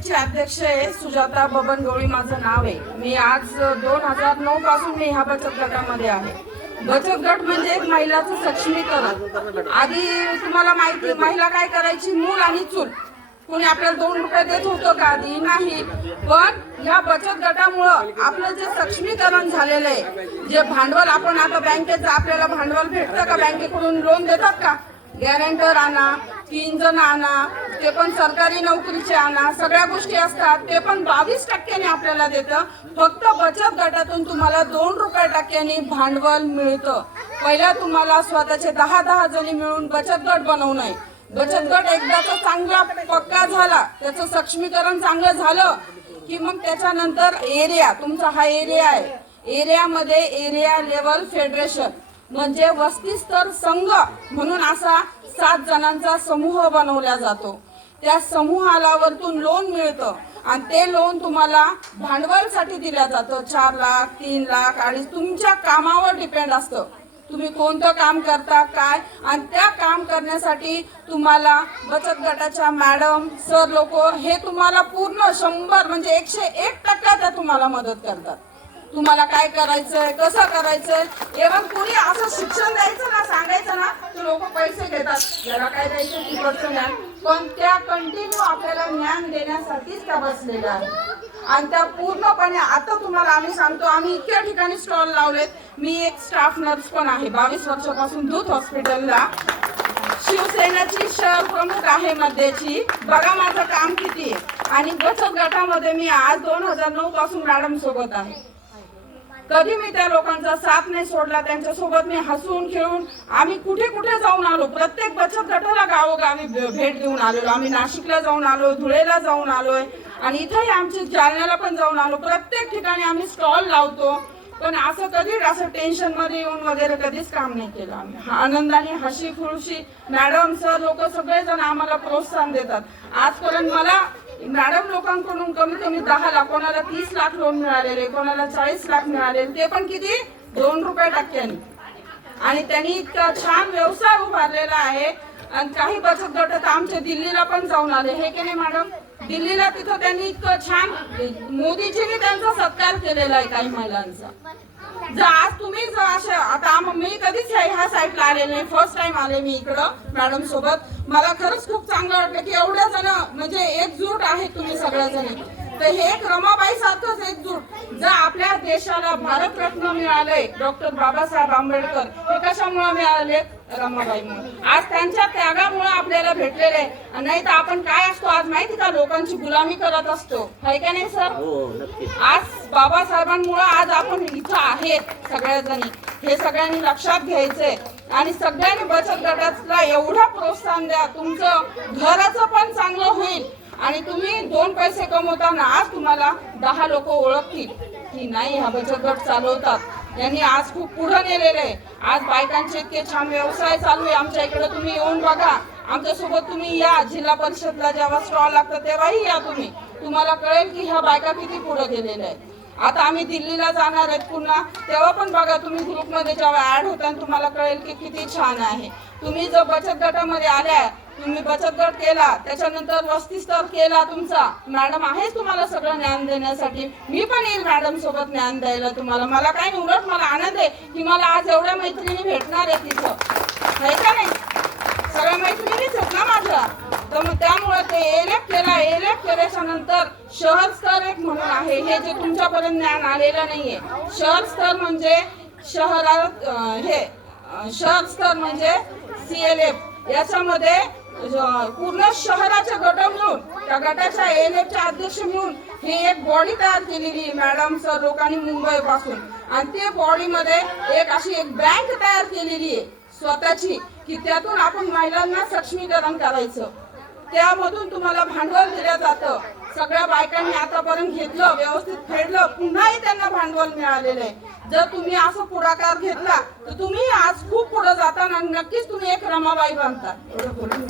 चे अध्यक्ष आहे सुजाता बबन गवळी माझं नाव आहे. मी आज दोन हजार नऊ पासून मी ह्या बचत गटामध्ये आहे. बचत गट म्हणजे एक महिलाचं सक्षमीकरण. आधी तुम्हाला माहिती महिला काय करायची? मूल आणि चूल. कोणी आपल्याला दोन रुपये देत होतं का? आधी नाही. पण या बचत गटामुळं आपलं जे सक्षमीकरण झालेलं आहे जे भांडवल आपण आता बँकेचं आपल्याला भांडवल भेटतं का? बँकेकडून लोन देतात का? गॅरेंटर आणा तीन जण आणा ते पण सरकारी नोकरीचे आणा सगळ्या गोष्टी असतात ते पण बावीस टक्क्याने आपल्याला देतं. फक्त बचत गटातून तुम्हाला दोन रुपये टक्क्याने भांडवल मिळतं. पहिल्या तुम्हाला स्वतःचे दहा दहा जणी मिळून बचत गट बनवणं बचत गट एकदाचा चांगला पक्का झाला त्याचं सक्षमीकरण चांगलं झालं की मग त्याच्यानंतर एरिया तुमचा हा एरिया आहे. एरियामध्ये एरिया लेवल फेडरेशन म्हणजे वस्तीस्तर संघ म्हणून असा सात जणांचा समूह बनवला जातो. त्या समूहाला वरतून लोन मिळतं. आणि ते लोन तुम्हाला भांडवलसाठी दिलं जातं. चार लाख तीन लाख आणि तुमच्या कामावर डिपेंड असतं. तुम्ही कोणतं काम करता काय? आणि त्या काम करण्यासाठी तुम्हाला बचत गटाच्या मॅडम सर लोक हे तुम्हाला पूर्ण शंभर म्हणजे एकशे एक टक्का त्या तुम्हाला मदत करतात. तुम्हाला काय करायचंय कसं करायचंय? एवढं कुणी असं शिक्षण द्यायचं ना सांगायचं ना तर लोक पैसे घेतात. जरा काय द्यायचं तिकडचं पण त्या कंटिन्यू आपल्याला ज्ञान देण्यासाठीच त्या बसलेल्या आहेत. आणि त्या पूर्णपणे आता तुम्हाला आम्ही सांगतो आम्ही इतक्या ठिकाणी स्टॉल लावलेत. मी एक स्टाफ नर्स पण आहे. बावीस वर्षापासून दूध हॉस्पिटलला शिवसेनेची शहर प्रमुख आहे मध्येची. बघा माझं काम किती आहे. आणि बचत गटामध्ये मी आज दोन हजार नऊ पासून मॅडम सोबत आहे. कधी मी त्या लोकांचा साथ नाही सोडला त्यांच्यासोबत मी हसून खेळून आम्ही कुठे कुठे जाऊन आलो? प्रत्येक बचत गटाला गावोगावी भेट देऊन आलेलो. आम्ही नाशिकला जाऊन आलो धुळेला जाऊन आलोय. आणि इथंही आमची जालन्याला पण जाऊन आलो. प्रत्येक ठिकाणी आम्ही स्टॉल लावतो. पण असं कधी असं टेन्शनमध्ये येऊन वगैरे कधीच काम नाही केलं आम्ही. आनंदाने हशी खुशी मॅडम सर लोक सगळेजण आम्हाला प्रोत्साहन देतात. आजपर्यंत मला मॅडम लोकांकडून कमीत कमी दहा लाख कोणाला तीस लाख लोन मिळालेले कोणाला चाळीस लाख मिळालेले ते पण किती? दोन रुपये टक्क्यांनी. आणि त्यांनी इतका छान व्यवसाय उभारलेला आहे. आणि काही बचत गट तर आमच्या दिल्लीला पण जाऊन आले. हे की नाही मॅडम? दिल्लीला तिथं त्यांनी इतकं छान मोदीजीने त्यांचा सत्कार केलेला आहे काही महिलांचा. जर आज तुम्ही जर अशा आता आम- मी कधीच ह्या साईडला आलेले नाही. फर्स्ट टाइम आले मी इकडं मॅडम सोबत. मला खरंच खूप चांगलं वाटलं की एवढ्या जण म्हणजे एकजूट आहे तुम्ही सगळ्या जणी तर हे एक रमाबाई सारखंच एकजूट. जर आपल्या देशाला भारतरत्न मिळालंय डॉक्टर बाबासाहेब आंबेडकर हे कशामुळे मिळाले रमाबाईमुळे आज त्यांच्या त्यागामुळे आपल्याला भेटलेले आहे. नाही तर आपण काय असतो आज माहिती का? लोकांची गुलामी करत असतो. है का नाही सर? हो नक्की. आज बाबासाहेबांमुळे आज आपण इथं आहेत सगळ्याजणी. हे सगळ्यांनी लक्षात घ्यायचंय. आणि सगळ्यांनी बचत गटाला एवढा प्रोत्साहन द्या. तुमचं घराचं पण चांगलं होईल. आणि तुम्ही दोन पैसे कमवताना आज तुम्हाला दहा लोक ओळखतील. की नाही हा बचत गट चालवतात. यांनी आज खूप पुढे नेलेले आहे. आज बायकांचे इतके छान व्यवसाय चालू आहे. आमच्या इकडे तुम्ही येऊन बघा. आमच्यासोबत तुम्ही या. जिल्हा परिषदला जेव्हा स्टॉल लागतं तेव्हाही या तुम्ही. तुम्हाला कळेल की ह्या बायका किती पुढे गेलेल्या आहेत. आता आम्ही दिल्लीला जाणार आहेत पुन्हा. तेव्हा पण बघा तुम्ही ग्रुपमध्ये जेव्हा ॲड होता तुम्हाला कळेल की किती छान आहे. तुम्ही जर बचत गटामध्ये आल्या तुम्ही बचत गट केला त्याच्यानंतर वस्ती स्तर केला तुमचा. मॅडम आहेच तुम्हाला सगळं ज्ञान देण्यासाठी? मी पण येईल मॅडम सोबत ज्ञान द्यायला तुम्हाला. मला काय उलट मला आनंद आहे की मला आज एवढ्या मैत्रिणी भेटणार आहे तिथं नाही का नाही? सगळ्या मैत्रिणीच आहेत ना माझ्या? तर मग त्यामुळे ते एलेफ केला एलेफ केल्याच्यानंतर शहर स्तर एक म्हणून आहे. हे जे तुमच्यापर्यंत ज्ञान आलेलं नाहीये. शहर स्तर म्हणजे शहरात हे शहर स्तर म्हणजे सीएलएफ याच्यामध्ये पूर्ण शहराचे गट मिळून त्या गटाच्या एलएफच्या अध्यक्ष मिळून ही एक बॉडी तयार केलेली आहे मॅडम सर लोकांनी मुंबई पासून आणि ते बॉडीमध्ये एक अशी एक बँक तयार केलेली आहे स्वतःची की त्यातून आपण महिलांना सक्षमीकरण करायचं. त्यामधून तुम्हाला भांडवल दिलं जातं. सगळ्या बायकांनी आतापर्यंत घेतलं व्यवस्थित फेडलं पुन्हाही त्यांना भांडवल मिळालेलं आहे. जर तुम्ही असं पुढाकार घेतला तर तुम्ही आज खूप पुढे जाता आणि नक्कीच तुम्ही एक रमाबाई बनता. एवढं बोलून